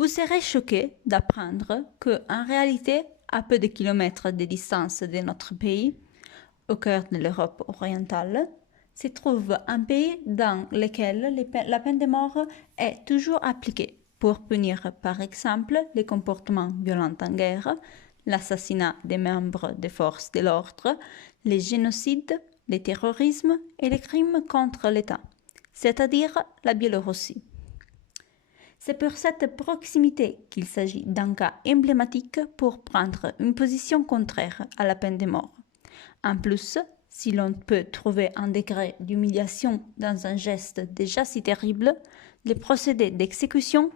Vous serez choqué d'apprendre qu'en réalité, à peu de kilomètres de distance de notre pays, au cœur de l'Europe orientale, se trouve un pays dans lequel la peine de mort est toujours appliquée pour punir par exemple les comportements violents en guerre, l'assassinat des membres des forces de l'ordre, les génocides, le terrorisme et les crimes contre l'État, c'est-à-dire la Biélorussie. C'est pour cette proximité qu'il s'agit d'un cas emblématique pour prendre une position contraire à la peine de mort. En plus, si l'on peut trouver un degré d'humiliation dans un geste déjà si terrible, le procédé d'exécution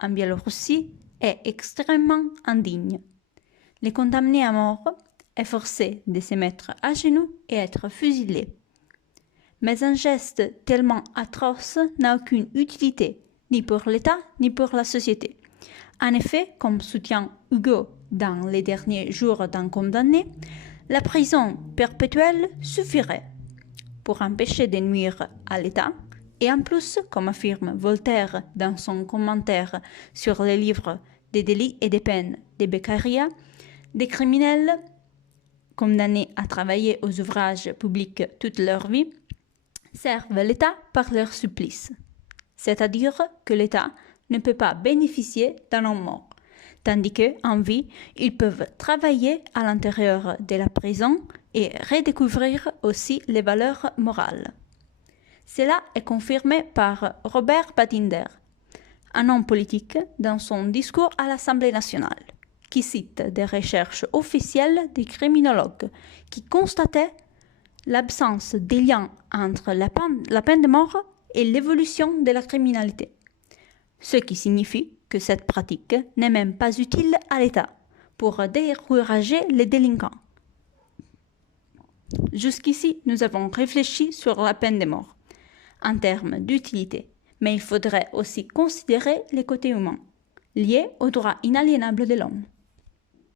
en Biélorussie est extrêmement indigne. Les condamnés à mort est forcé de se mettre à genoux et être fusillé. Mais un geste tellement atroce n'a aucune utilité, ni pour l'État, ni pour la société. En effet, comme soutient Hugo dans les derniers jours d'un condamné, la prison perpétuelle suffirait pour empêcher de nuire à l'État. Et en plus, comme affirme Voltaire dans son commentaire sur les livres des délits et des peines de Beccaria, des criminels condamnés à travailler aux ouvrages publics toute leur vie servent l'État par leur supplice. C'est-à-dire que l'État ne peut pas bénéficier d'un homme mort, tandis qu'en vie, ils peuvent travailler à l'intérieur de la prison et redécouvrir aussi les valeurs morales. Cela est confirmé par Robert Badinter, un homme politique, dans son discours à l'Assemblée nationale, qui cite des recherches officielles des criminologues qui constataient l'absence des liens entre la peine de mort et l'évolution de la criminalité, ce qui signifie que cette pratique n'est même pas utile à l'État pour décourager les délinquants. Jusqu'ici, nous avons réfléchi sur la peine de mort en termes d'utilité, mais il faudrait aussi considérer les côtés humains, liés aux droits inaliénables de l'homme.